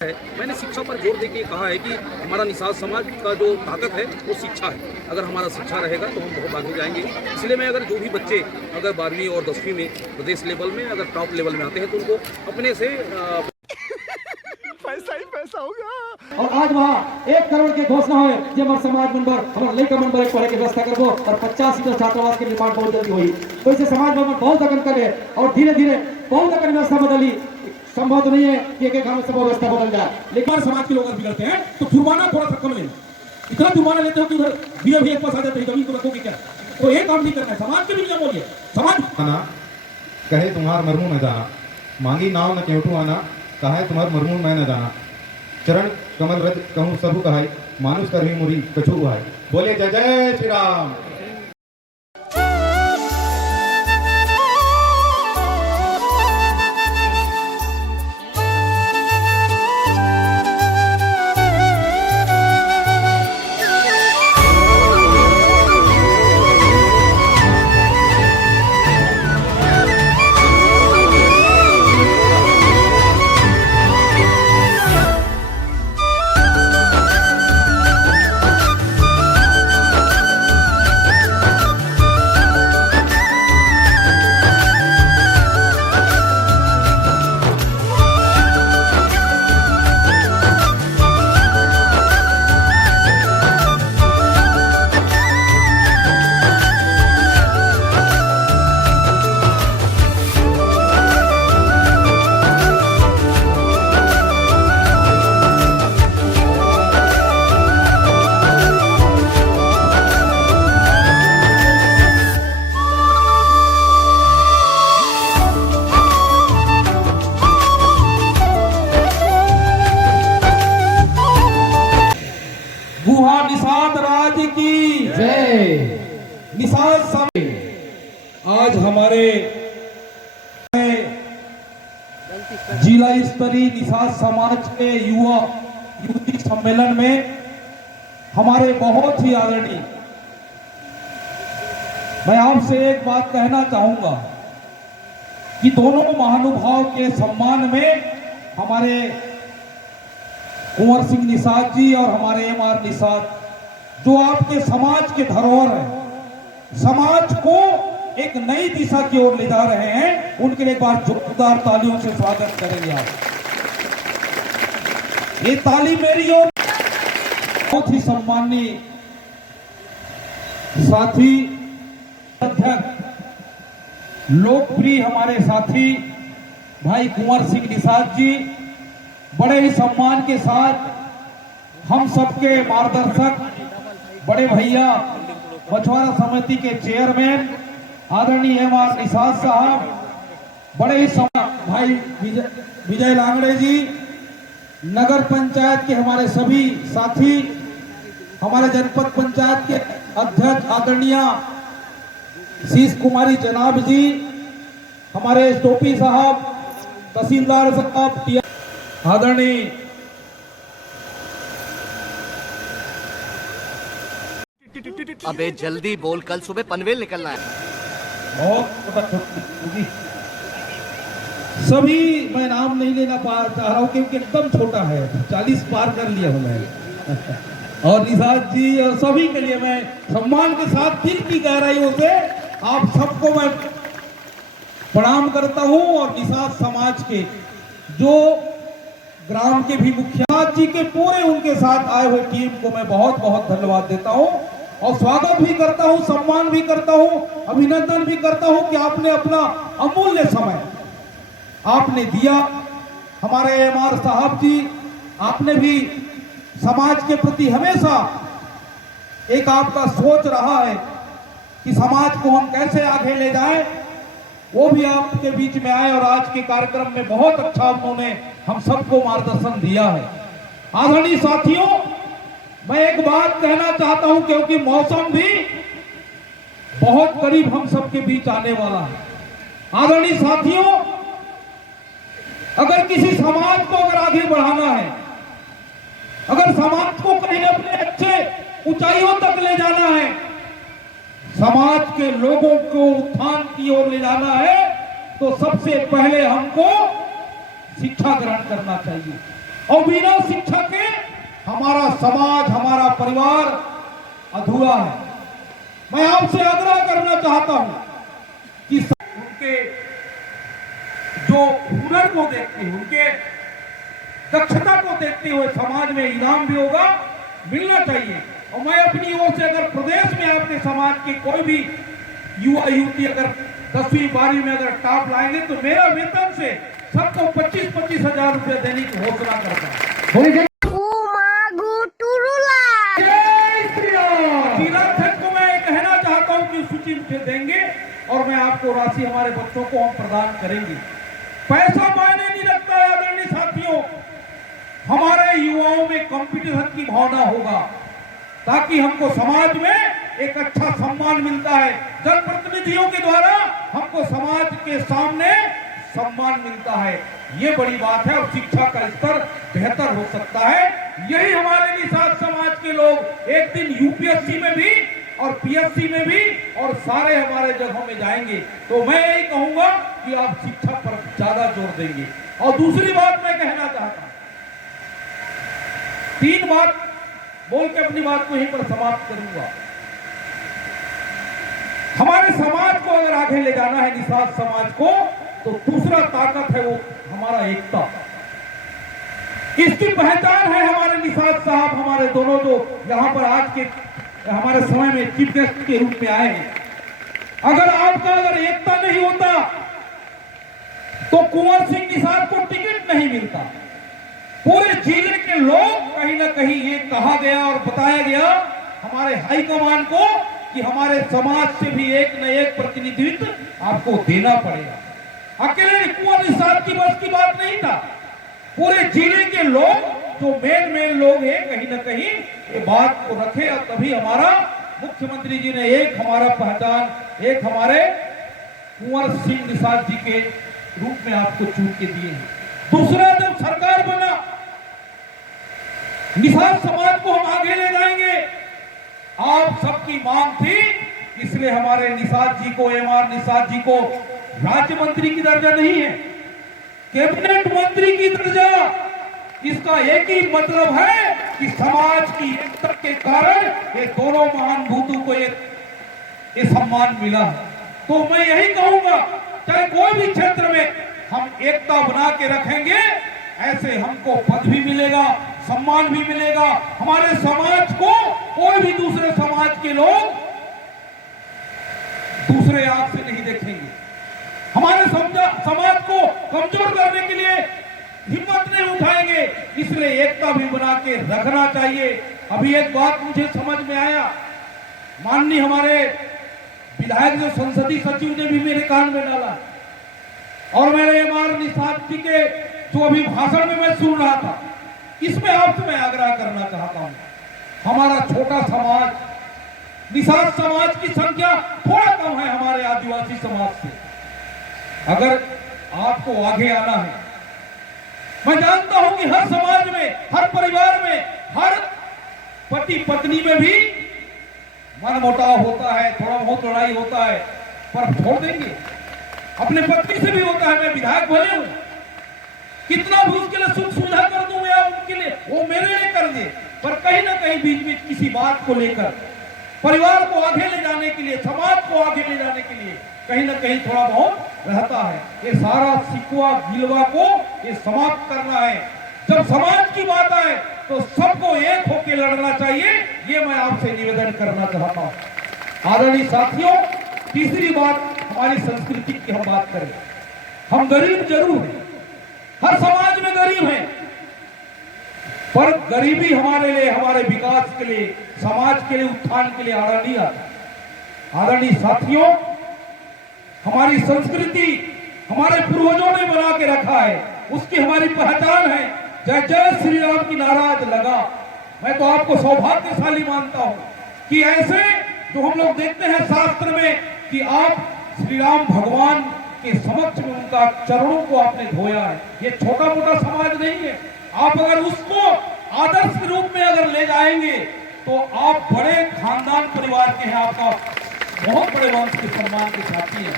है। मैंने शिक्षा पर जोर देके कहा है कि हमारा निषाद समाज का जो ताकत है वो शिक्षा है। अगर हमारा शिक्षा रहेगा तो हम बहुत आगे जाएंगे। इसलिए मैं अगर जो भी बच्चे अगर 12वीं और 10वीं में प्रदेश लेवल में अगर टॉप लेवल में आते हैं तो उनको अपने से पैसा ही पैसा होगा। और आज वहाँ 1 करोड़ की घोषणा है जे हमारे समाज मेंबर हमारे लड़का मेंबर एक पढ़े की व्यवस्था करबो और 50 सीटर छात्रावास के निर्माण बहुत जल्दी हुई। तो इसे समाज मेंबर बहुत अगन करे और धीरे धीरे बहुत अगन व्यवस्था बदली। संभव तो नहीं है कि एक गांव में सब व्यवस्था बदल जाए, लेकिन समाज के लोग बिगड़ते हैं तो जुर्माना थोड़ा सा कम लेना। इतना जुर्माना लेते हो कि उधर धीरे भी एक पास आ जाते हैं, जमीन को रखोगे क्या? तो एक काम नहीं करना है, समाज के भी नियम बोलिए। समाज कहे तुम्हार मरमू न जाना, मांगी नाव न केवटू आना, कहे तुम्हार मरमू मैं न जाना, चरण कमल रज कहूँ सबु कहाई, मानुष कर ही मुरी कछु भाई। बोले जय जय श्री राम। गुहा निषाद राज की जय। निषाद समय आज हमारे जिला स्तरीय निषाद समाज के युवा युवती सम्मेलन में हमारे बहुत ही आदरणीय, मैं आपसे एक बात कहना चाहूंगा कि दोनों महानुभाव के सम्मान में हमारे कुंवर सिंह निषाद जी और हमारे एम.आर. निषाद जो आपके समाज के धरोहर हैं, समाज को एक नई दिशा की ओर ले जा रहे हैं, उनके लिए एक बार जोरदार तालियों से स्वागत करेंगे आप। ये ताली मेरी और बहुत ही सम्मानीय साथी अध्यक्ष लोकप्रिय हमारे साथी भाई कुंवर सिंह निषाद जी बड़े ही सम्मान के साथ हम सबके मार्गदर्शक बड़े भैया मछुआरा समिति के चेयरमैन आदरणीय एम.आर. निषाद साहब, बड़े ही भाई विजय लांगड़े जी, नगर पंचायत के हमारे सभी साथी, हमारे जनपद पंचायत के अध्यक्ष आदरणीय शीश कुमारी जनाब जी, हमारे टोपी साहब, तहसीलदार साहब, आदरणीय अबे जल्दी बोल, कल सुबह पनवेल निकलना है। सभी मैं नाम नहीं लेना चाह रहा हूँ क्योंकि एकदम छोटा है, 40 पार कर लिया हूँ मैं। और निषाद जी और सभी के लिए मैं सम्मान के साथ दिल की गहराइयों से आप सबको मैं प्रणाम करता हूँ। और निषाद समाज के जो ग्राम के भी मुखिया जी के पूरे उनके साथ आए हुए टीम को मैं बहुत बहुत धन्यवाद देता हूं और स्वागत भी करता हूं, सम्मान भी करता हूं, अभिनंदन भी करता हूं कि आपने अपना अमूल्य समय आपने दिया। हमारे एम.आर. साहब जी, आपने भी समाज के प्रति हमेशा एक आपका सोच रहा है कि समाज को हम कैसे आगे ले जाएं, वो भी आपके बीच में आए और आज के कार्यक्रम में बहुत अच्छा उन्होंने हम सबको मार्गदर्शन दिया है। आदरणीय साथियों, मैं एक बात कहना चाहता हूं क्योंकि मौसम भी बहुत करीब हम सबके बीच आने वाला है। आदरणीय साथियों, अगर किसी समाज को अगर आगे बढ़ाना है, अगर समाज को कहीं अपने अच्छे ऊंचाइयों तक ले जाना है, समाज के लोगों को उत्थान की ओर ले जाना है, तो सबसे पहले हमको शिक्षा ग्रहण करना चाहिए। और बिना शिक्षा के हमारा समाज, हमारा परिवार अधूरा है। मैं आपसे आग्रह करना चाहता हूं कि उनके जो हुनर को देखते हुए, उनके दक्षता को देखते हुए समाज में इनाम भी होगा, मिलना चाहिए। और मैं अपनी ओर से अगर प्रदेश में आपके समाज के कोई भी युवा युवती अगर 10वीं 12वीं में अगर टॉप लाएंगे तो मेरा वेतन से सबको 25-25 हजार रुपया देने की घोषणा करता हूं। को मैं कहना चाहता हूं कि सूची मुझे देंगे और मैं आपको राशि हमारे बच्चों को हम प्रदान करेंगे। पैसा मायने नहीं रखता है आदरणीय साथियों, हमारे युवाओं में कंपटीशन की भावना होगा ताकि हमको समाज में एक अच्छा सम्मान मिलता है। जनप्रतिनिधियों के द्वारा हमको समाज के सामने सम्मान मिलता है, ये बड़ी बात है। और शिक्षा का स्तर बेहतर हो सकता है। यही हमारे निषाद समाज के लोग एक दिन यूपीएससी में भी और पीएससी में भी और सारे हमारे जगहों में जाएंगे। तो मैं यही कहूंगा कि आप शिक्षा पर ज्यादा जोर देंगे। और दूसरी बात मैं कहना चाहता हूं, 3 बात बोल के अपनी बात को यहीं पर समाप्त करूंगा। हमारे समाज को अगर आगे ले जाना है, निषाद समाज को, तो दूसरा ताकत है वो हमारा एकता। इसकी पहचान है हमारे निषाद साहब, हमारे दोनों जो यहां पर आज के हमारे समय में चीफ गेस्ट के रूप में आए हैं। अगर एकता नहीं होता तो कुंवर सिंह निषाद को टिकट नहीं मिलता। पूरे जिले के लोग कहीं ना कहीं ये कहा गया और बताया गया हमारे हाईकमान को कि हमारे समाज से भी एक न एक प्रतिनिधित्व आपको देना पड़ेगा। अकेले कुंवर निषाद की बस की बात नहीं था, पूरे जिले के लोग जो मेन लोग हैं कहीं ना कहीं ये बात को रखे और तभी हमारा मुख्यमंत्री जी ने एक हमारा पहचान, एक हमारे कुंवर सिंह निषाद जी के रूप में आपको चुन के दिए हैं। दूसरा, जब सरकार बना, निषाद समाज को हम आगे ले जाएंगे, आप सबकी मांग थी, इसलिए हमारे निषाद जी को, एमआर निषाद जी को राज्य मंत्री की दर्जा नहीं है, कैबिनेट मंत्री की दर्जा। इसका एक ही मतलब है कि समाज की एकता के कारण ये दोनों महान भूतों को ये सम्मान मिला। तो मैं यही कहूंगा, चाहे कोई भी क्षेत्र में हम एकता बना के रखेंगे, ऐसे हमको पद भी मिलेगा, सम्मान भी मिलेगा। हमारे समाज को कोई भी दूसरे समाज के लोग दूसरे आंख से नहीं देखेंगे। हमारे समाज को कमजोर करने के लिए हिम्मत नहीं उठाएंगे, इसलिए एकता भी बना के रखना चाहिए। अभी एक बात मुझे समझ में आया, माननीय हमारे विधायक जो संसदीय सचिव ने भी मेरे कान में डाला और मैंने एमआर निषाद जी के जो अभी भाषण में मैं सुन रहा था, इसमें आपसे मैं आग्रह करना चाहता हूं, हमारा छोटा समाज, निषाद समाज की संख्या थोड़ा कम है हमारे आदिवासी समाज से। अगर आपको आगे आना है, मैं जानता हूं कि हर समाज में, हर परिवार में, हर पति पत्नी में भी मनमुटाव होता है, थोड़ा बहुत लड़ाई होता है, पर छोड़ देंगे। अपने पत्नी से भी होता है, मैं विधायक भले हूं, कितना भी उसके लिए सुख सुविधा कर दूं या उनके लिए, वो मेरे लिए कर दे, पर कहीं ना कहीं बीच में किसी बात को लेकर परिवार को आगे ले जाने के लिए, समाज को आगे ले जाने के लिए कहीं ना कहीं थोड़ा बहुत रहता है। ये सारा शिकवा गिलवा को ये समाप्त करना है। जब समाज की बात आए तो सबको एक होकर लड़ना चाहिए, ये मैं आपसे निवेदन करना चाहता हूं। आदरणीय साथियों, तीसरी बात, हमारी संस्कृति की हम बात करें, हम गरीब जरूर हैं, हर समाज में गरीब हैं, पर गरीबी हमारे लिए, हमारे विकास के लिए, समाज के लिए, उत्थान के लिए आड़ा नहीं आता। आदरणीय साथियों, हमारी संस्कृति हमारे पूर्वजों ने बना के रखा है, उसकी हमारी पहचान है। जय जय श्री राम की नारा आज लगा। मैं तो आपको सौभाग्यशाली मानता हूं कि ऐसे जो हम लोग देखते हैं शास्त्र में कि आप श्री राम भगवान के समक्ष में उनका चरणों को आपने धोया है। ये छोटा मोटा समाज नहीं है। आप अगर उसको आदर्श के रूप में अगर ले जाएंगे तो आप बड़े खानदान परिवार के हैं, आपका बहुत बड़े वंश के सम्मान के साथी हैं।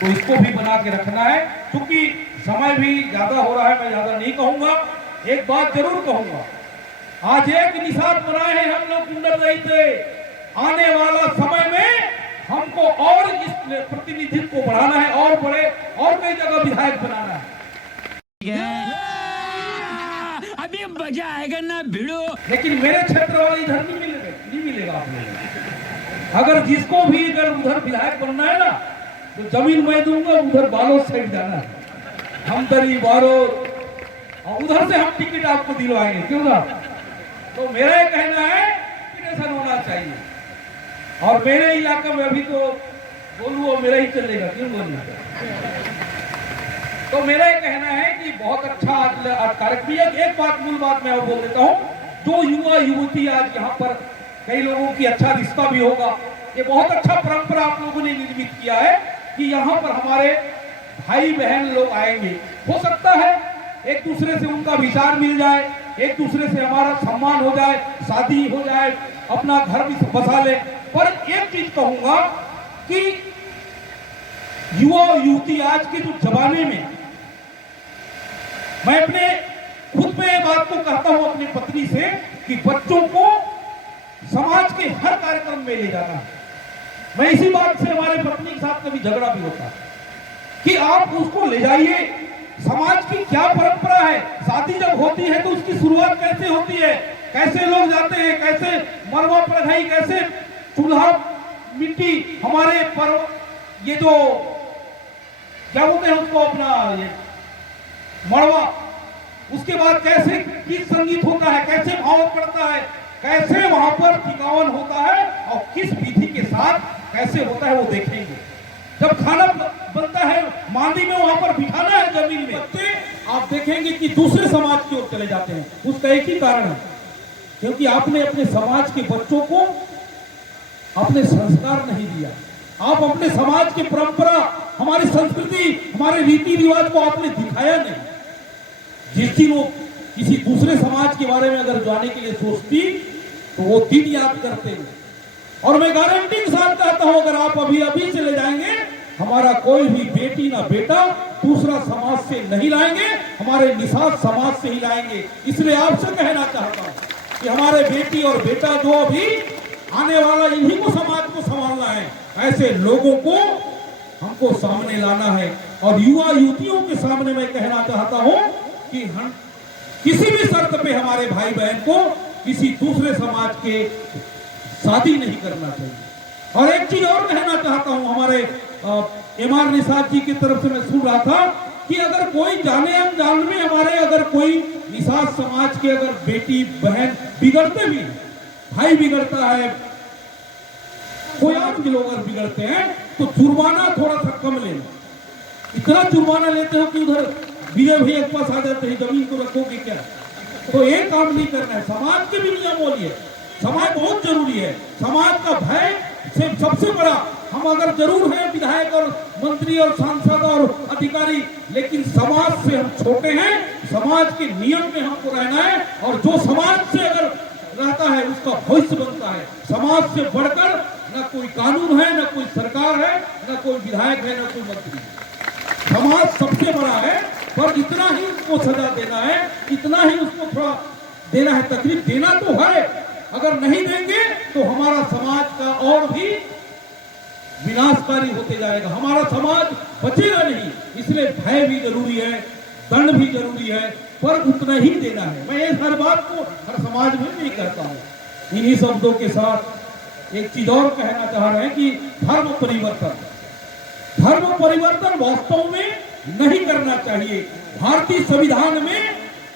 तो इसको भी बना के रखना है। क्योंकि समय भी ज्यादा हो रहा है, मैं ज्यादा नहीं कहूंगा। एक बात जरूर कहूंगा, आज एक निशान बनाए हैं हम लोग कुंडल रही थे, आने वाला समय में हमको और इस प्रतिनिधित्व को बढ़ाना है और बड़े और कई जगह विधायक बनाना है। अभी मजा आएगा ना भिड़ो। लेकिन मेरे क्षेत्र वाला इधर नहीं मिलेगा आप लोगों। अगर जिसको भी अगर उधर विधायक बनना है ना, तो जमीन मैं दूंगा, उधर बालोद साइड जाना है, हम दरी बालोद, और उधर से हम टिकट आपको दिलवाएंगे, क्यों ना। तो मेरा ये कहना है कि ऐसा होना चाहिए। और मेरे इलाके में अभी तो बोलूँ वो मेरा ही चलेगा, क्यों बोलना। तो मेरा ये कहना है कि बहुत अच्छा कार्यक्रम है। एक बात, मूल बात मैं और बोल देता हूँ, जो युवा युवती आज यहाँ पर कई लोगों की अच्छा रिश्ता भी होगा, ये बहुत अच्छा परंपरा आप लोगों ने निर्मित किया है कि यहाँ पर हमारे भाई बहन लोग आएंगे। हो सकता है एक दूसरे से उनका विचार मिल जाए, एक दूसरे से हमारा सम्मान हो जाए, शादी हो जाए, अपना घर भी बसा ले। पर एक चीज कहूंगा कि युवा युवती आज के जो जमाने में, मैं अपने खुद में बात को कहता हूं अपनी पत्नी से कि बच्चों को समाज के हर कार्यक्रम में ले जाना है। मैं इसी बात से हमारे पत्नी के साथ कभी झगड़ा भी होता है कि आप उसको ले जाइए, समाज की क्या परंपरा है, शादी जब होती है तो उसकी शुरुआत कैसे होती है, कैसे लोग जाते हैं, कैसे मरवा पढ़ाई, कैसे चूल्हा मिट्टी हमारे पर ये जो क्या बोलते हैं उसको अपना ये मड़वा, उसके बाद कैसे किस संगीत होता है, कैसे भाव पड़ता है, कैसे वहां पर टिकावन होता है और किस विधि के साथ कैसे होता है वो देखेंगे। जब खाना बनता है मांदी में वहां पर बिठाना है जमीन में, आप देखेंगे कि दूसरे समाज की ओर चले जाते हैं। उसका एक ही कारण है, क्योंकि आपने अपने समाज के बच्चों को अपने संस्कार नहीं दिया, आप अपने समाज की परंपरा, हमारी संस्कृति, हमारे रीति रिवाज को आपने दिखाया नहीं। जिस दिन वो किसी दूसरे समाज के बारे में अगर जाने के लिए सोचती तो वो दिन याद करते हैं। और मैं गारंटी के साथ कहता हूं, अगर आप अभी चले जाएंगे, हमारा कोई भी बेटी ना बेटा दूसरा समाज से नहीं लाएंगे, हमारे निषाद समाज से ही लाएंगे। इसलिए आपसे कहना चाहता हूं कि हमारे बेटी और बेटा जो अभी आने वाला, इन्हीं को समाज को संभालना है, ऐसे लोगों को हमको सामने लाना है। और युवा युवतियों के सामने मैं कहना चाहता हूं कि हम किसी भी शर्त पे हमारे भाई बहन को किसी दूसरे समाज के शादी नहीं करना चाहिए। और एक चीज और कहना चाहता हूं, हमारे एमआर निषाद जी की तरफ से मैं सुन रहा था कि अगर कोई जाने अनजान में हमारे अगर कोई निषाद समाज के अगर बेटी बहन बिगड़ते भी, भाई बिगड़ता है, कोई आप के लोग अगर बिगड़ते हैं तो जुर्माना थोड़ा सा कम लेना। इतना जुर्माना लेते हो कि उधर विजय भैया के पास आ जाते हैं, जमीन को रखोगे क्या। तो एक काम नहीं करना है, समाज के भी नियम बोलिए, समाज बहुत जरूरी है। समाज का भय से सबसे बड़ा, हम अगर जरूर हैं विधायक और मंत्री और सांसद और अधिकारी, लेकिन समाज से हम छोटे हैं, समाज के नियम में हमको रहना है। और जो समाज से अगर रहता है उसका भविष्य बनता है। समाज से बढ़कर न कोई कानून है, न कोई सरकार है, न कोई विधायक है, न कोई मंत्री है। समाज सबसे बड़ा है, पर इतना ही उसको सजा देना है, इतना ही उसको थोड़ा देना है, तकलीफ देना तो है। अगर नहीं देंगे तो हमारा समाज का और भी विनाशकारी होते जाएगा, हमारा समाज बचेगा नहीं। इसलिए भय भी जरूरी है, दंड भी जरूरी है, पर उतना ही देना है। मैं ये हर बात को हर समाज में नहीं करता हूँ। इन्हीं शब्दों के साथ एक चीज और कहना चाह रहे हैं कि धर्म परिवर्तन वास्तव में नहीं करना चाहिए। भारतीय संविधान में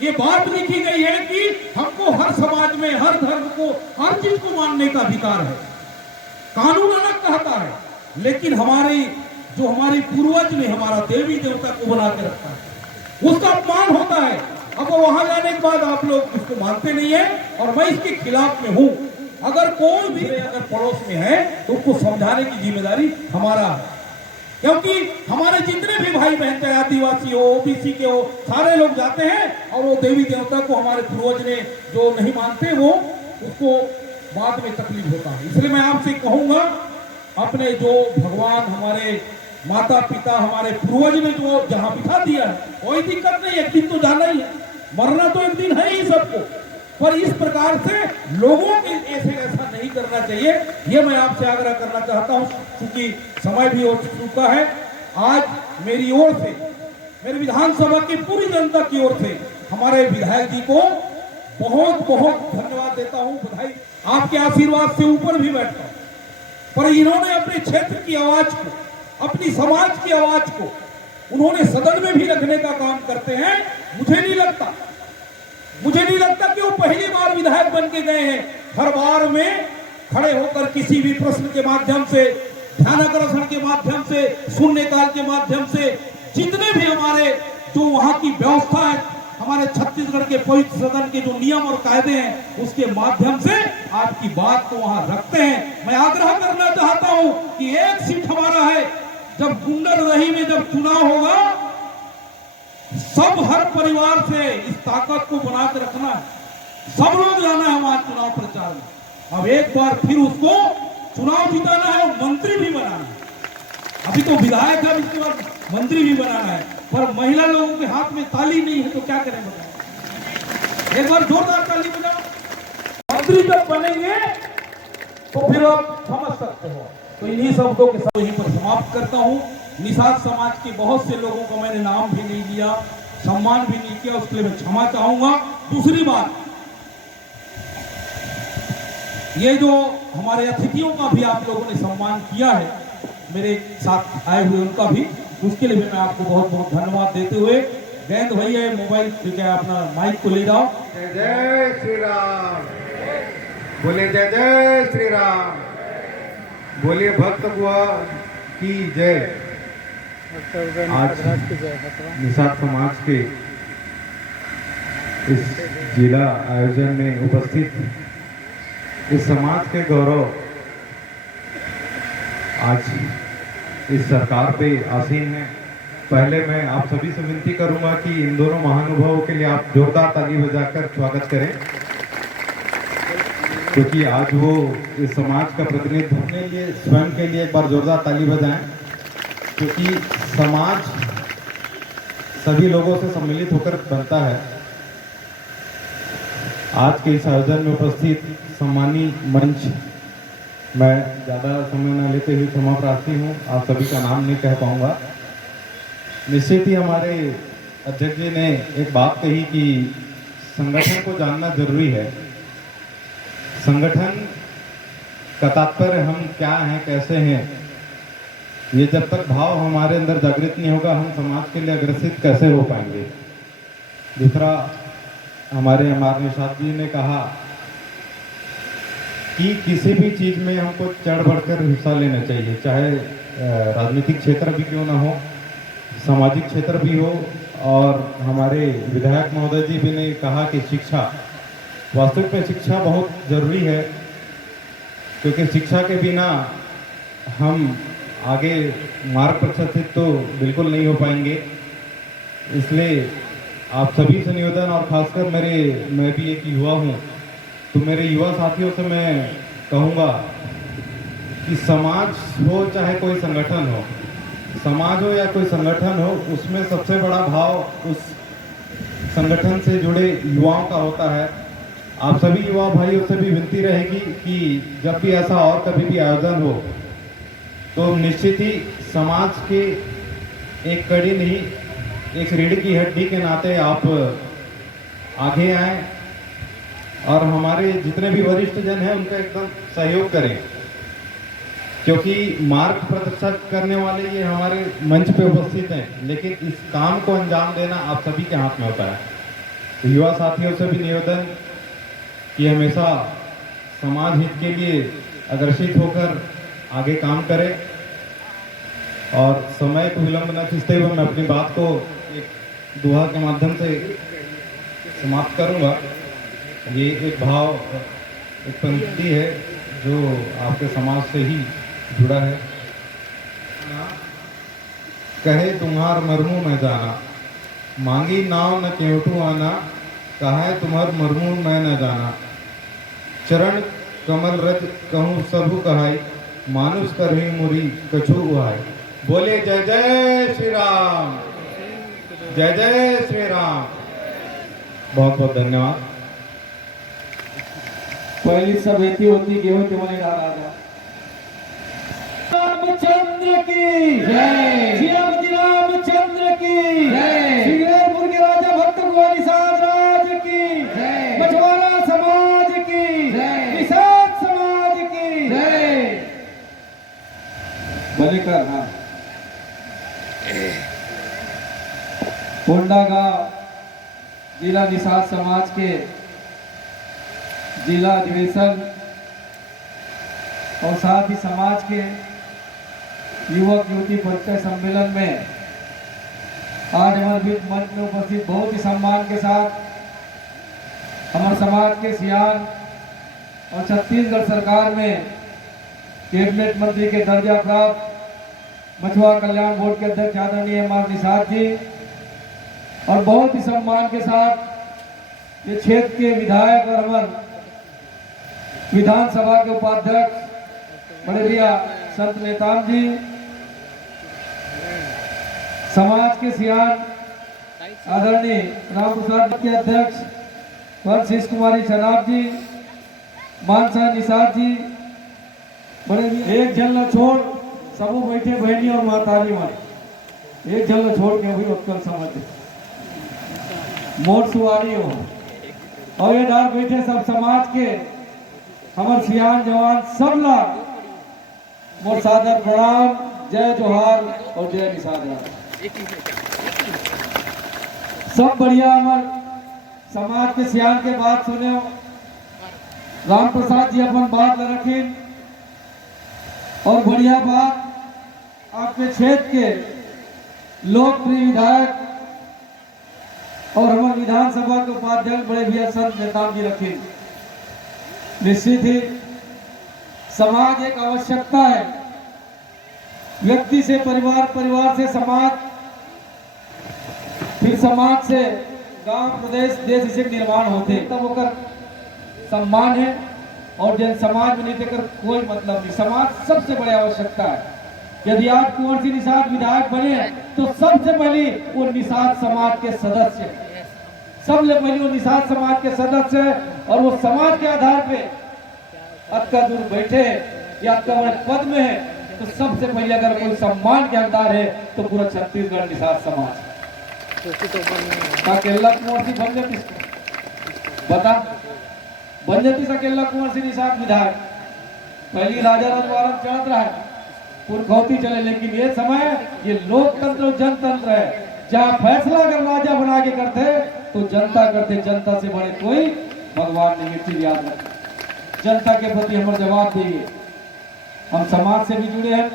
ये बात लिखी गई है कि हमको हर समाज में, हर धर्म को, हर चीज को मानने का अधिकार है। कानून अलग कहता है, लेकिन हमारी पूर्वज ने हमारा देवी देवता को बना के रखा है, उसका अपमान होता है। अब वहां जाने के बाद आप लोग उसको मानते नहीं है, और मैं इसके खिलाफ में हूं। अगर कोई भी अगर पड़ोस में है तो उसको समझाने की जिम्मेदारी हमारा है, क्योंकि हमारे जितने भी भाई बहन, चाहे आदिवासी हो, ओबीसी के हो, सारे लोग जाते हैं और वो देवी देवता को हमारे पूर्वज ने जो नहीं मानते, वो उसको बाद में तकलीफ होता है। इसलिए मैं आपसे कहूंगा, अपने जो भगवान, हमारे माता पिता, हमारे पूर्वज ने जो जहां बिठा दिया है, कोई दिक्कत नहीं, एक दिन तो जाना ही है। मरना तो एक दिन है ही सबको, पर इस प्रकार से लोगों के ऐसे ऐसा नहीं करना चाहिए। ये मैं आपसे आग्रह करना चाहता हूं, क्योंकि समय भी हो चुका है। आज मेरी ओर से, मेरी विधानसभा की पूरी जनता की ओर से हमारे विधायक जी को बहुत बहुत धन्यवाद देता हूं, बधाई। आपके आशीर्वाद से ऊपर भी बैठता हूं, पर इन्होंने अपने क्षेत्र की आवाज को, अपनी समाज की आवाज को उन्होंने सदन में भी रखने का काम करते हैं। मुझे नहीं लगता कि वो पहली बार विधायक बन के गए हैं। हर बार में खड़े होकर किसी भी प्रश्न के माध्यम से, ध्यानाकर्षण के माध्यम से, शून्यकाल के माध्यम से, जितने भी हमारे जो वहां की व्यवस्था है, हमारे छत्तीसगढ़ के पवित्र सदन के जो नियम और कायदे हैं, उसके माध्यम से आपकी बात को वहां रखते हैं। मैं आग्रह करना चाहता हूं कि एक सीट हमारा है, जब गुंडरदही में जब चुनाव होगा, सब हर परिवार से इस ताकत को बना के रखना है। सब लोग जाना है वहां चुनाव प्रचार में। अब एक बार फिर उसको चुनाव जिताना है और मंत्री भी बनाना है। अभी तो विधायक है, इसके बाद मंत्री भी बनाना है, पर महिला लोगों के हाथ में ताली नहीं है तो क्या करें बताओ। एक बार जोरदार ताली बजाओ। मंत्री जब बनेंगे तो फिर आप समझ सकते हो। तो इन्हीं शब्दों के साथ यहीं पर समाप्त करता हूं। निषाद समाज के बहुत से लोगों को मैंने नाम भी नहीं लिया, सम्मान भी नहीं किया, उसके लिए मैं क्षमा चाहूंगा। दूसरी बात, ये जो हमारे अतिथियों का भी आप लोगों ने सम्मान किया है, मेरे साथ आए हुए उनका भी, उसके लिए भी मैं आपको बहुत बहुत धन्यवाद देते हुए, गेंद भैया मोबाइल क्या अपना माइक को ले जाओ। जय जय श्री राम, बोले जय जय श्री राम, बोलिए भक्त बुआ की जय। आज निषाद समाज के इस जिला आयोजन में उपस्थित इस समाज के गौरव आज इस सरकार पे आसीन है। पहले मैं आप सभी से विनती करूंगा कि इन दोनों महानुभावों के लिए आप जोरदार ताली बजाकर स्वागत करें, क्योंकि आज वो इस समाज का प्रतिनिधित्व होने लिए स्वयं के लिए एक बार जोरदार ताली बजाएं, क्योंकि समाज सभी लोगों से सम्मिलित होकर बनता है। आज के इस आयोजन में उपस्थित सम्मानी मंच, मैं ज़्यादा समय न लेते हुए क्षमा प्रार्थी हूँ, आप सभी का नाम नहीं कह पाऊँगा। निश्चित ही हमारे अध्यक्ष जी ने एक बात कही कि संगठन को जानना जरूरी है। संगठन का तात्पर्य हम क्या हैं, कैसे हैं, ये जब तक भाव हमारे अंदर जागृत नहीं होगा, हम समाज के लिए अग्रसित कैसे हो पाएंगे। दूसरा, हमारे निषाद जी ने कहा कि किसी भी चीज़ में हमको चढ़ बढ़कर हिस्सा लेना चाहिए, चाहे राजनीतिक क्षेत्र भी क्यों ना हो, सामाजिक क्षेत्र भी हो। और हमारे विधायक महोदय जी भी ने कहा कि शिक्षा, वास्तविक में शिक्षा बहुत ज़रूरी है, क्योंकि शिक्षा के बिना हम आगे मार्ग प्रशंसित तो बिल्कुल नहीं हो पाएंगे। इसलिए आप सभी से निवेदन, और खासकर मैं भी एक युवा हूँ, तो मेरे युवा साथियों से मैं कहूँगा कि समाज हो चाहे कोई संगठन हो, समाज हो या कोई संगठन हो, उसमें सबसे बड़ा भाव उस संगठन से जुड़े युवाओं का होता है। आप सभी युवा भाइयों से भी विनती रहेगी कि जब भी ऐसा और कभी भी आयोजन हो तो निश्चित ही समाज के एक कड़ी नहीं, एक रीढ़ की हड्डी के नाते आप आगे आएं और हमारे जितने भी वरिष्ठ जन हैं उनका एकदम सहयोग करें, क्योंकि मार्ग प्रदर्शन करने वाले ये हमारे मंच पे उपस्थित हैं, लेकिन इस काम को अंजाम देना आप सभी के हाथ में होता है। तो युवा साथियों से भी निवेदन कि हमेशा समाज हित के लिए अग्रसित होकर आगे काम करें। और समय को विलंब न खींचते हुए मैं अपनी बात को एक दुआ के माध्यम से समाप्त करूंगा। ये एक भाव, एक पंक्ति है जो आपके समाज से ही जुड़ा है। कहे तुम्हार मरमू न जाना, मांगी नाव न केवटू आना, कहे तुम्हार मरमू मैं न जाना, चरण कमल रज कहूँ सबु कहाई, मानुष करही मुरी कछु उहाय। बोले जय जय श्री राम, जय जय श्री राम। बहुत बहुत धन्यवाद। पहली सब एती होती गेहूं के मने राजा रामचंद्र की जय, श्री रामचंद्र की जय, श्रीपुर के राजा भक्त भगवान राज की जय, मछुआरा समाज की जय, निषाद समाज की जय। बलेकर हाँ कोंडागांव जिला निषाद समाज के जिला अधिवेशन और साथ ही समाज के युवक युवती परिचय सम्मेलन में आज हमारे मंच में उपस्थित बहुत ही सम्मान के साथ हमारे समाज के सियान और छत्तीसगढ़ सरकार में कैबिनेट मंत्री के दर्जा प्राप्त मछुआ कल्याण बोर्ड के अध्यक्ष आदरणीय एम.आर. निषाद जी और बहुत ही सम्मान के साथ ये क्षेत्र के विधायक और हमारे विधानसभा के उपाध्यक्ष बड़े भैया संत नेताम जी, समाज के सियान आदरणीय राम प्रसाद के अध्यक्ष वंशिष कुमारी शनाब जी, मानसा निषाद जी, बड़े एक जन न छोड़ सबू बैठे बहनी और मातारी माँ एक जन न छोड़ के भी उत्कल समझ मोर सुवारी हो और ये डाल बैठे सब समाज के हमारे सियान जवान सब ला मोर सादर प्रणाम, जय जोहार और जय निषाद। सब बढ़िया हमार समाज के सियान के बात सुने राम प्रसाद जी अपन बात ल रखिन और बढ़िया बात आपके क्षेत्र के लोकप्रिय विधायक और हमारे विधानसभा के उपाध्यक्ष बड़े भैया संत नेताम जी रखिन। निश्चित ही समाज एक आवश्यकता है, व्यक्ति से परिवार, परिवार से समाज, फिर समाज से गांव, प्रदेश, देश से निर्माण होते तब होकर सम्मान है और जन समाज में नहीं देकर कोई मतलब नहीं। समाज सबसे बड़ी आवश्यकता है। यदि आज कुंवर सिंह निषाद विधायक बने तो सबसे पहले वो निषाद समाज के सदस्य, सबसे पहले वो निषाद समाज के सदस्य है और वो समाज के आधार पे अतका दूर बैठे या अतका बड़े पद में है तो सबसे पहले अगर कोई सम्मान के हकदार है तो पूरा छत्तीसगढ़ निषाद समाज। अकेला कुंवर सिंह बन जाती बता बन जाती अकेला कुंवर सिंह निषाद विधायक, पहली राजा रजवाड़ा चढ़त रहा है पुरखौती चले, लेकिन ये समय ये लोकतंत्र और जनतंत्र है जहाँ फैसला अगर राजा बना के करते तो जनता करते, जनता से बड़े कोई भगवान नहीं। चीज याद रखें, जनता के प्रति हमारे जवाब देंगे। हम समाज से भी जुड़े हैं,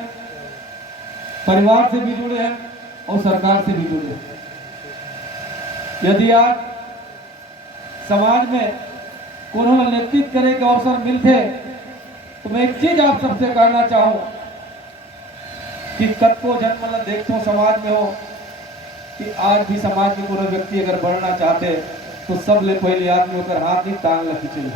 परिवार से भी जुड़े हैं और सरकार से भी जुड़े हैं। यदि आज समाज में कोनो नेतृत्व करे के अवसर मिलते तो मैं एक चीज आप सबसे कहना चाहूँ कि कद को जन्म देखो समाज में हो कि आज भी समाज में कोनो व्यक्ति अगर बढ़ना चाहते तो सब ले पहले आदमी होकर हाथ नहीं टांग लगी चाहिए।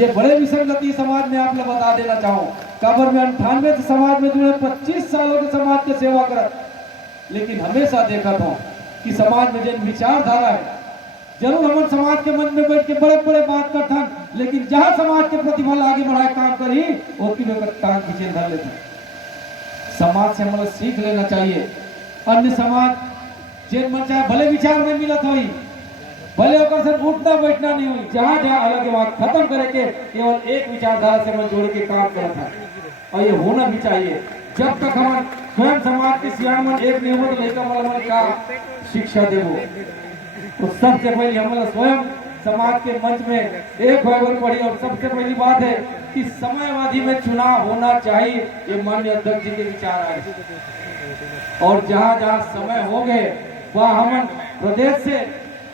ये बड़े विसंगति समाज में आप लोग बता देना चाहूँ। काबर में 98 से समाज में जुड़े 25 सालों के समाज के सेवा कर, लेकिन हमेशा देखा था कि समाज में जिन विचारधारा है जरूर हमारे समाज के मन में बैठ के बड़े बड़े बात करता, लेकिन जहाँ समाज के प्रतिफल आगे बढ़ाए काम करी वो की टांग पीछे धर लेते। समाज से हमें सीख लेना चाहिए। अन्य समाज जिन मन चाहे भले विचार में मिलत हुई, भले होकर से उठना बैठना नहीं हुई, जहाँ जहाँ अलग बात खत्म करे के केवल एक विचारधारा से मन जोड़ के काम करता है और ये होना भी चाहिए। जब तक हम स्वयं समाज के सियामन एक नियमन लेकर मन का शिक्षा देवो तो सबसे पहले हमारा स्वयं समाज के मंच में एक होकर पड़ी। और सबसे पहली बात है कि समयवादी में चुनाव होना चाहिए, ये माननीय अध्यक्ष जी के विचार आए। और जहाँ जहाँ समय हो गए वहाँ हम प्रदेश से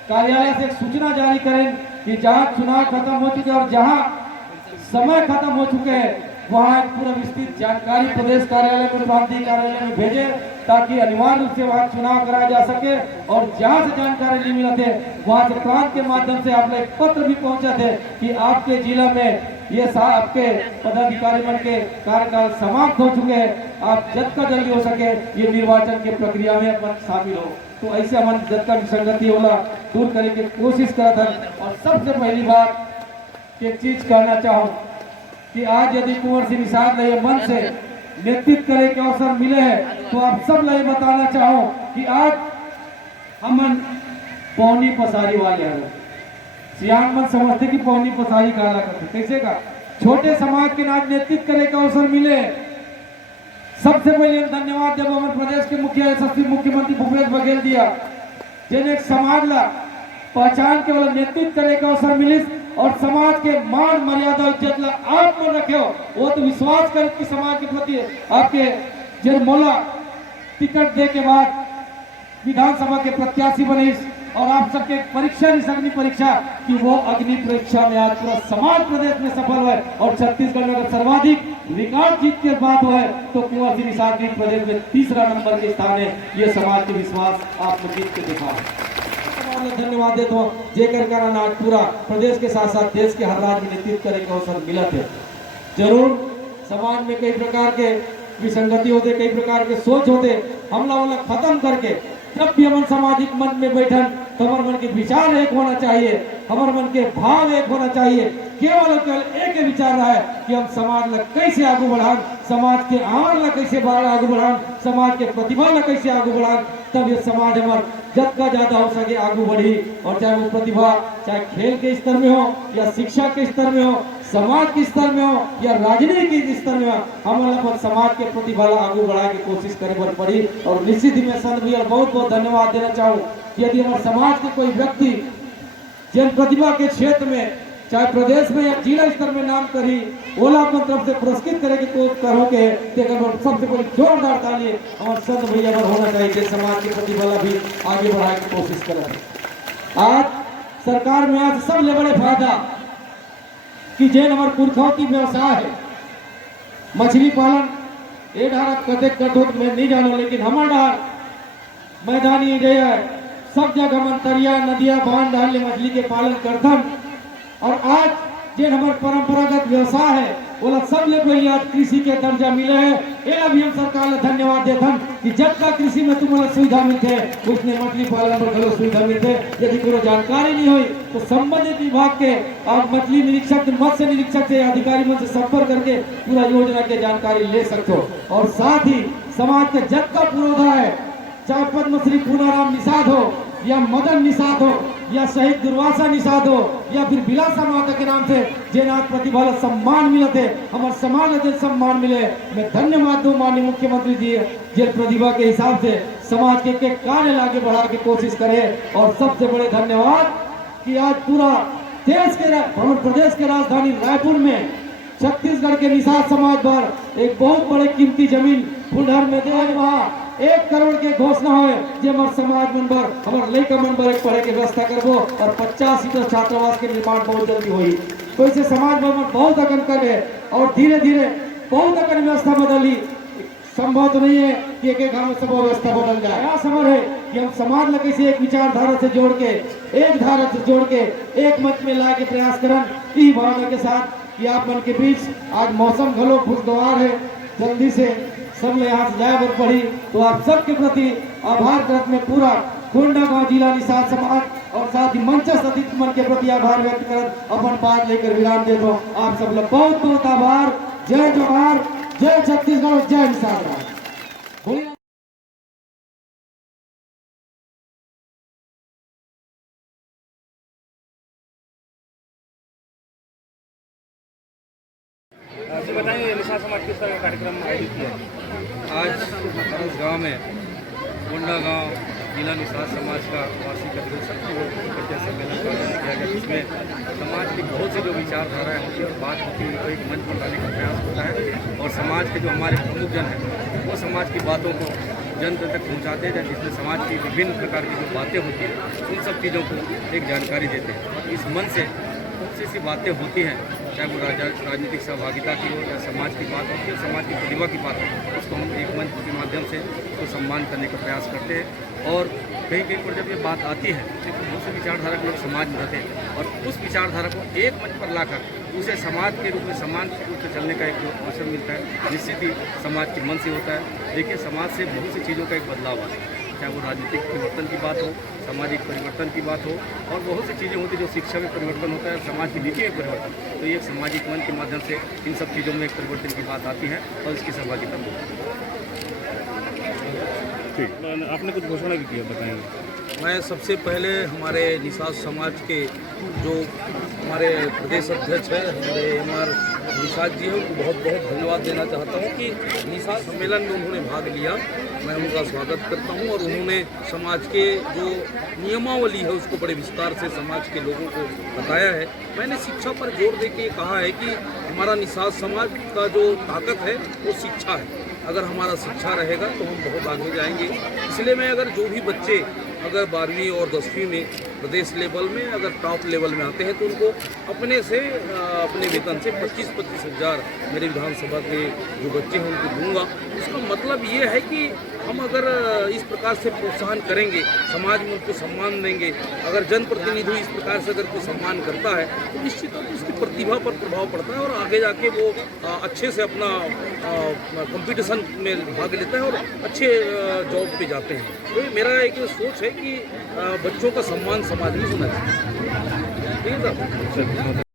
कार्यालय से सूचना जारी करें कि जहाँ चुनाव खत्म हो चुके और जहाँ समय खत्म हो चुके हैं वहाँ पूरा विस्तृत जानकारी प्रदेश कार्यालय में, प्रांतीय कार्यालय में भेजे ताकि अनिवार्य रूप से वहाँ चुनाव कराया जा सके। और जहाँ से जानकारी नहीं मिला थे वहाँ से प्रांत के माध्यम से आप एक पत्र भी पहुँचा थे कि आपके जिला में ये आपके पदाधिकारी मन के कार्यकाल समाप्त हो चुके हैं, आप जितना जल्दी हो सके ये निर्वाचन की प्रक्रिया में अपन शामिल हो। तो ऐसे मन जितना संगति होला दूर करे की कोशिश करत हन। और सबसे पहली बात एक चीज कहना चाहूँ कि आज यदि कुंवर सिंह निषाद ने मन से नेतृत्व करे के अवसर मिले हैं, तो आप सब ले बताना चाहो कि आज हमन पौनी पसारी वाले हैं। सियान मन समझते कि पौनी पसारी कहला करते, कैसे का छोटे समाज के आज नेतृत्व करे का अवसर मिले। सबसे पहले हम धन्यवाद देव हमारे प्रदेश के मुखिया यशस्वी मुख्यमंत्री भूपेश बघेल दिया, जिन्हें एक समाज ला पहचान के वाला नेतृत्व करे का अवसर मिली और समाज के मान मर्यादा इज्जत ला आप मन रखे हो, वो तो विश्वास कर कि समाज के प्रति आपके जिन मोला टिकट दे के बाद विधानसभा के प्रत्याशी बने और आप सबके परीक्षा नहीं अग्नि परीक्षा कि वो अग्नि परीक्षा में आज पूरा समाज प्रदेश में सफल हुआ है और छत्तीसगढ़ में अगर सर्वाधिक रिकॉर्ड जीत के बात हुआ है तो कुंवर सिंह निषाद जी प्रदेश में तीसरा नंबर के स्थान है। ये समाज के विश्वास आपने जीत के दिखा। धन्यवाद देता हूँ जेकर कारण आज पूरा प्रदेश के साथ साथ देश के हर राज्य में नेतृत्व करे के अवसर मिला थे। जरूर समाज में कई प्रकार के विसंगति होते, कई प्रकार के सोच होते, हमला वाला खत्म करके जब भी हम सामाजिक मन में बैठन तो हमारे मन के विचार एक होना चाहिए, हमारे मन के भाव एक होना चाहिए। केवल एक ही विचार रहा है कि हम समाज ला कैसे आगे बढ़ान, समाज के आन ला कैसे आगे बढ़ान, समाज के प्रतिभा ला कैसे आगे बढ़ान, तब ये समाज हमारे जितना ज्यादा हो सके आगे बढ़ी। और चाहे वो प्रतिभा चाहे खेल के स्तर में हो या शिक्षा के स्तर में हो, समाज के स्तर में हो या राजनीति के स्तर में हो, हमारे समाज के प्रतिभा आगे बढ़ा के कोशिश करे पर पड़ी। और निश्चित ही मैं संत भैया बहुत बहुत धन्यवाद देना चाहूँ कि यदि हमारे समाज के कोई व्यक्ति जिन प्रतिभा के क्षेत्र में चाहे प्रदेश में या जिला स्तर में नाम करी ओला अपनी तरफ से पुरस्कृत करे की करोगे, सबसे पहले जोरदार ताली हमारे संत भैया पर होना चाहिए कि समाज की प्रतिभा भी आगे बढ़ाने की कोशिश करें। आज सरकार में आज सब ले बड़े फायदा कि जैन हमारे पुरखाओं की व्यवसाय है मछली पालन, ये धारा कदे कदों में नहीं जानो, लेकिन हमारा मैदानी एरिया सब जगह मंतरिया नदिया बांध डाल मछली के पालन करथन। और आज जो हमारे परंपरागत व्यवसाय है वो सब ले पहले आज कृषि के दर्जा मिले है। ये अभी हम सरकार ने धन्यवाद देथन कि जब तक कृषि में तुम्हारा सुविधा मिलते है उसने मछली पालन पर गलत सुविधा मिलते। यदि पूरा जानकारी नहीं हुई तो संबंधित विभाग के आप मछली निरीक्षक मत्स्य निरीक्षक से अधिकारी मन से संपर्क करके पूरा योजना के जानकारी ले सकते हो। और साथ ही समाज के जब का पुरोधा है, चाहे पद्मश्री पूनाराम निषाद हो या मदन निषाद हो या शहीद दुर्वासा निषाद हो या फिर बिलासा माता के नाम से जिन्हें प्रतिभा सम्मान मिले थे, हमारे समाज में सम्मान मिले, मैं धन्यवाद दूं माननीय मुख्यमंत्री जी जिन प्रतिभा के हिसाब से समाज के कार्य आगे बढ़ा के कोशिश करे। और सबसे बड़े धन्यवाद कि आज पूरा देश के प्रदेश के राजधानी रायपुर में छत्तीसगढ़ के निषाद समाज पर एक बहुत बड़े कीमती जमीन फुलहर में दे वहाँ 1 करोड़ के घोषणा है जो हमारे समाज मेंबर हमारे लड़का मेंबर एक पढ़े के व्यवस्था करबो और 50 सीटर छात्रावास के निर्माण बहुत जल्दी हुई। तो इसे समाज में बहुत अगन करे और धीरे धीरे बहुत अगन व्यवस्था बदली। संभव तो नहीं है कि एक गांव में सब व्यवस्था बदल जाए। यह समझ है कि हम समाज में कैसे एक विचारधारा से जोड़ के एक धारा से जोड़ के एक मत में ला के प्रयास करें। इसी भावना के साथ कि आप मन के बीच आज मौसम घलो खुशगवार है, जल्दी से सब यहाँ से जाए पड़ी तो आप सबके प्रति आभार करत में पूरा कोंडागांव जिला निषाद समाज और साथ ही मंच सतीश मन के प्रति आभार व्यक्त करत अपन बात लेकर विराम दे दो। आप सब लोग बहुत बहुत आभार। जय जोहार, जय छत्तीसगढ़, जय निषाद। बताइए निषाद समाज किस तरह का कार्यक्रम आयोजित किया? आज हमारे गाँव में कोंडागांव जिला निषाद समाज का वार्षिक सम्मेलन का आयोजन किया गया, जिसमें समाज की बहुत सी जो विचारधाराएँ होती है और बात होती है उनको एक मंच पर लाने का प्रयास होता है। और समाज के जो हमारे प्रमुख जन हैं वो समाज की बातों को जन तक पहुँचाते हैं, जिसमें समाज की विभिन्न प्रकार की जो बातें होती हैं उन सब चीज़ों को एक जानकारी देते हैं। इस मन से बहुत सी बातें होती हैं, चाहे वो राजनीतिक सहभागिता की हो या समाज की बात होती है, समाज की प्रतिभा की बात हो, उसको हम एक मंच के माध्यम से उसको सम्मान करने का प्रयास करते हैं। और कहीं कहीं पर जब ये बात आती है तो बहुत से विचारधारा के लोग समाज में रहते हैं और उस विचारधारा को एक मंच पर लाकर उसे समाज के रूप में सम्मान के रूप में चलने का एक अवसर मिलता है। निश्चित ही समाज के मन से होता है। देखिए समाज से बहुत सी चीज़ों का एक बदलाव आता है। चाहे वो राजनीतिक परिवर्तन की बात हो, सामाजिक परिवर्तन की बात हो, और बहुत सी चीज़ें होती हैं जो शिक्षा में परिवर्तन होता है, समाज की नीति में परिवर्तन। तो ये एक सामाजिक मंच के माध्यम से इन सब चीज़ों में एक परिवर्तन की बात आती है और इसकी सहभागिता होती है। ठीक, आपने कुछ घोषणा भी किया, बताएंगे? मैं सबसे पहले हमारे निषाद समाज के जो हमारे प्रदेश अध्यक्ष हैं हमारे एम.आर. निषाद जी हैं उनको बहुत बहुत धन्यवाद देना चाहता हूं कि निषाद सम्मेलन में उन्होंने भाग लिया। मैं उनका स्वागत करता हूं और उन्होंने समाज के जो नियमावली है उसको बड़े विस्तार से समाज के लोगों को बताया है। मैंने शिक्षा पर जोर दे के कहा है कि हमारा निषाद समाज का जो ताकत है वो शिक्षा है। अगर हमारा शिक्षा रहेगा तो हम बहुत आगे जाएंगे। इसलिए मैं अगर जो भी बच्चे अगर 12वीं और 10वीं में प्रदेश लेवल में अगर टॉप लेवल में आते हैं तो उनको अपने से अपने वेतन से 25-25 हज़ार मेरे विधानसभा के जो बच्चे हैं उनको दूंगा। इसका मतलब ये है कि हम अगर इस प्रकार से प्रोत्साहन करेंगे, समाज में उनको सम्मान देंगे, अगर जनप्रतिनिधि इस प्रकार से अगर कोई सम्मान करता है तो निश्चित तौर पर उसकी प्रतिभा पर प्रभाव पड़ता है और आगे जाके वो अच्छे से अपना कंपटीशन में भाग लेता है और अच्छे जॉब पे जाते हैं। तो ये मेरा एक सोच है कि बच्चों का सम्मान समाज में होना चाहिए। ठीक है सर।